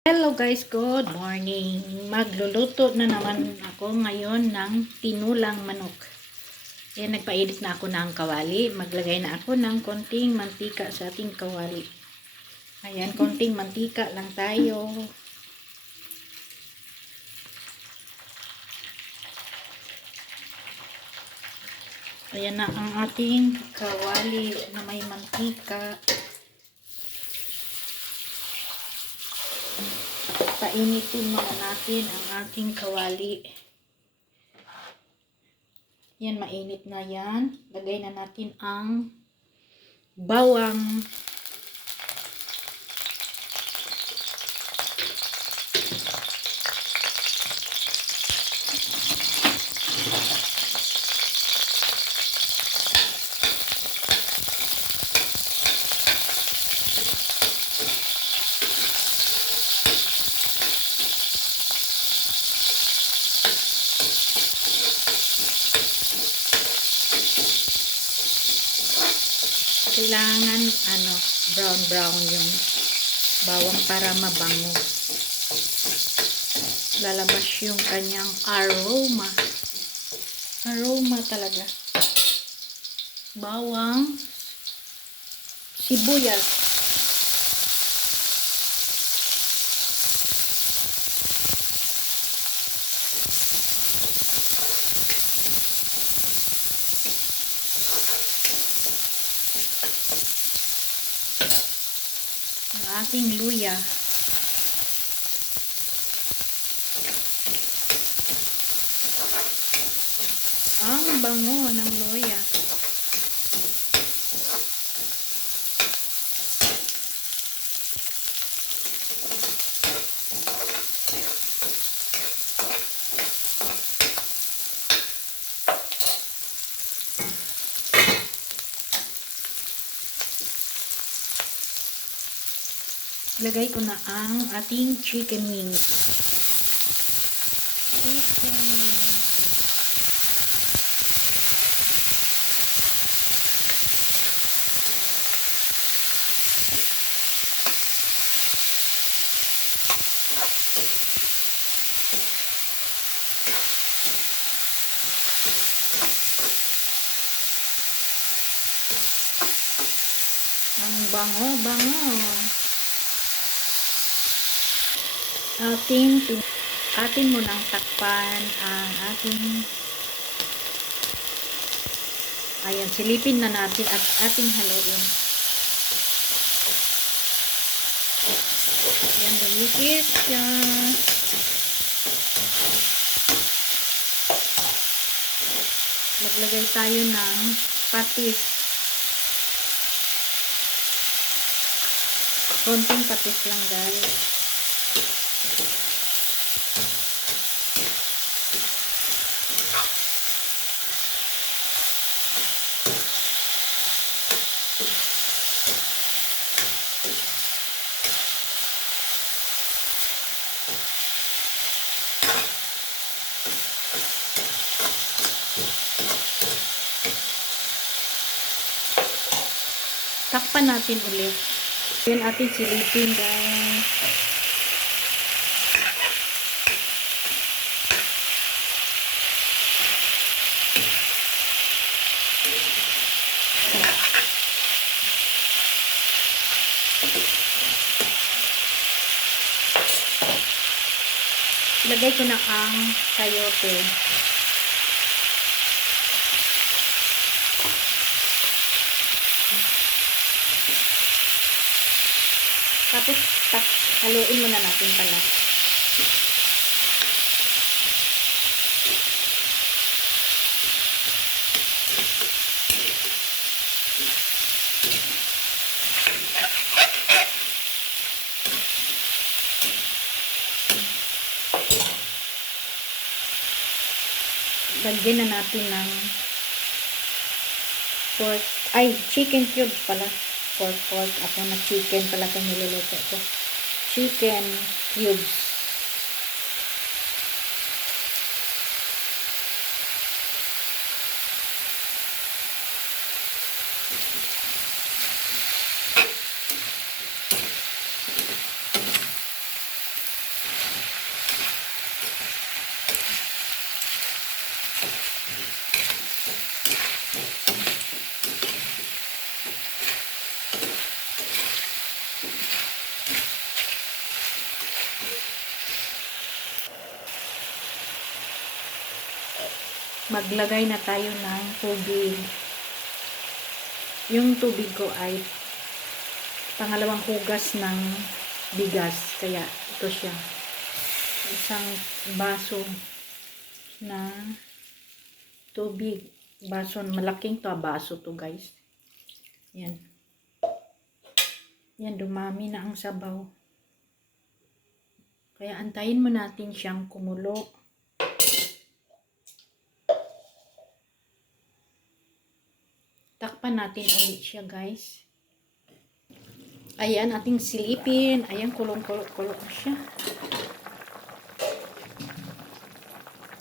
Hello guys, good morning. Magluluto na naman ako ngayon ng tinulang manok. Ayan, nagpainit na ako ng kawali. Maglagay na ako ng konting mantika sa ating kawali. Ayan, konting mantika lang tayo. Ayan na ang ating kawali na may mantika. Painitin muna natin ang ating kawali. Yan, mainit na yan. Lagay na natin ang bawang. Kailangan brown yung bawang para mabango. Lalabas yung kanyang aroma. Aroma talaga. Bawang, sibuyas. Ang ating luya. Ang bango ng luya. Lagay ko na ang ating chicken wings. Chicken wings. Ang bango-bango. Atin munang takpan ang ayan, silipin na natin at ating haluin. Ayan, lumikit siya. Maglagay tayo ng patis. Konting patis lang guys. Takpan natin ulit. Yan ating silipin guys. Ilagay ko na ang sayote. Tapos haluin muna natin pala. Lagyan na natin ng chicken cubes pala. Pork. Ako na chicken pala itong niluluto ko. Chicken cubes. maglagay na tayo ng tubig. Yung tubig ko ay pangalawang hugas ng bigas. Kaya ito siya. Isang baso na tubig. Baso, malaking to. Baso to guys. Yan. Yan, dumami na ang sabaw. Kaya antayin mo natin siyang kumulo. Takpan natin ulit siya guys. Ayan, ating silipin. Ayan, kulong-kulong siya.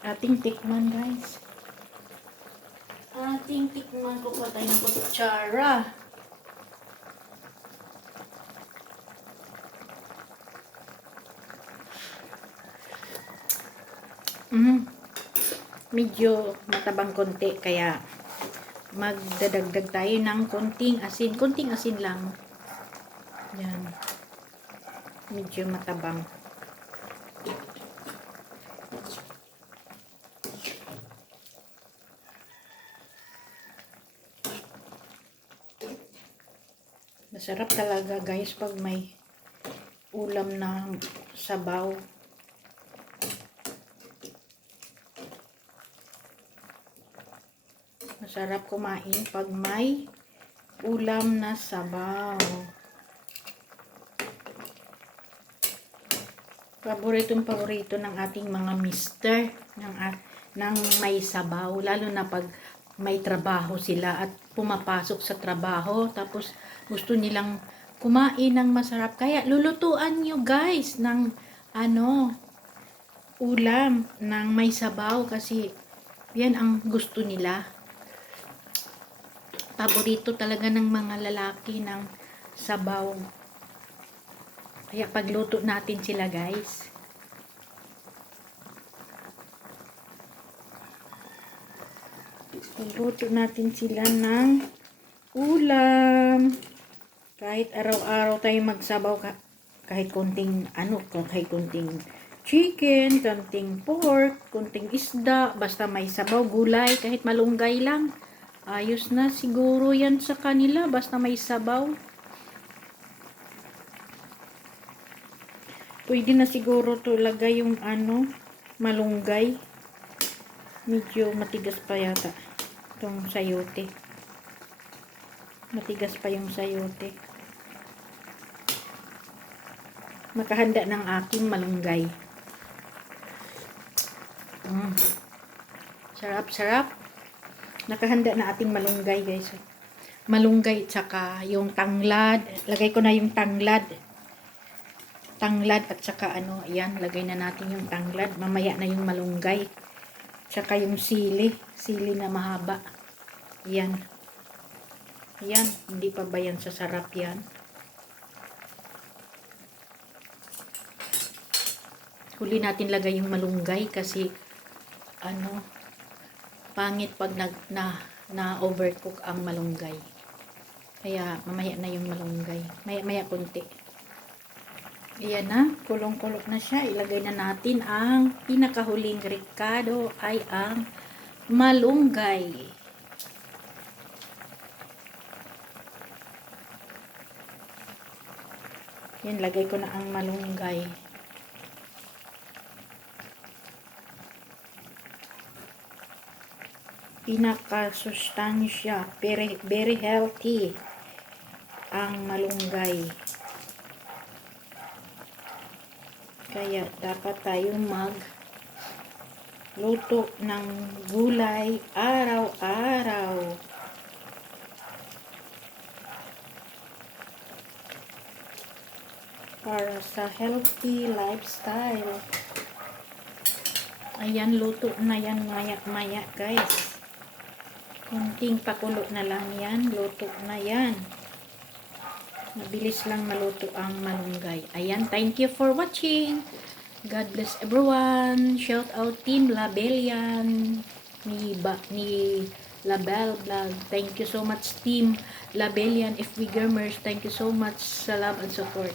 Ating tikman guys. Ating tikman ko pa tayo ng kutsara. Medyo matabang konti kaya magdadagdag tayo ng konting asin lang. Yan. Medyo matabang. Masarap talaga guys pag may ulam na sabaw. Masarap kumain pag may ulam na sabaw. Paborito ng ating mga mister ng may sabaw. Lalo na pag may trabaho sila at pumapasok sa trabaho. Tapos gusto nilang kumain ng masarap. Kaya lulutuan nyo guys ng ulam ng may sabaw. Kasi yan ang gusto nila. Paborito talaga ng mga lalaki ng sabaw. Kaya pagluto natin sila guys. Pagluto natin sila ng ulam. Kahit araw-araw tayo magsabaw, kahit konting kahit konting chicken, konting pork, konting isda, basta may sabaw, gulay, kahit malunggay lang. Ayos na siguro yan sa kanila, basta may sabaw. Pwede na siguro to lagay yung malunggay. Medyo matigas pa yata itong sayote. Matigas pa yung sayote. Makahanda ng aking malunggay. Sarap. Nakahanda na ating malunggay guys. Malunggay tsaka yung tanglad. Lagay ko na yung tanglad. Tanglad at tsaka ayan, lagay na natin yung tanglad. Mamaya na yung malunggay. Tsaka yung sili na mahaba. Yan. Yan, hindi pa ba yan sasarap yan? Huli natin lagay yung malunggay kasi pangit pag na overcook ang malunggay. Kaya mamaya na yung malunggay. Maya konti. Ayan na, kulong-kulok na siya. Ilagay na natin ang pinakahuling ricado ay ang malunggay. Yan, lagay ko na ang malunggay. Pinaka-sustansya, very healthy ang malunggay. Kaya dapat tayo magluto ng gulay araw-araw. Para sa healthy lifestyle. Ayan, luto na yan maya-maya guys. Kunting pakulo na lang yan. Luto na yan. Mabilis lang maluto ang malunggay. Ayan, thank you for watching. God bless everyone. Shout out Team Labelian. Ni Label Vlog. Thank you so much Team Labelian. FB Gamers. Thank you so much sa love and support.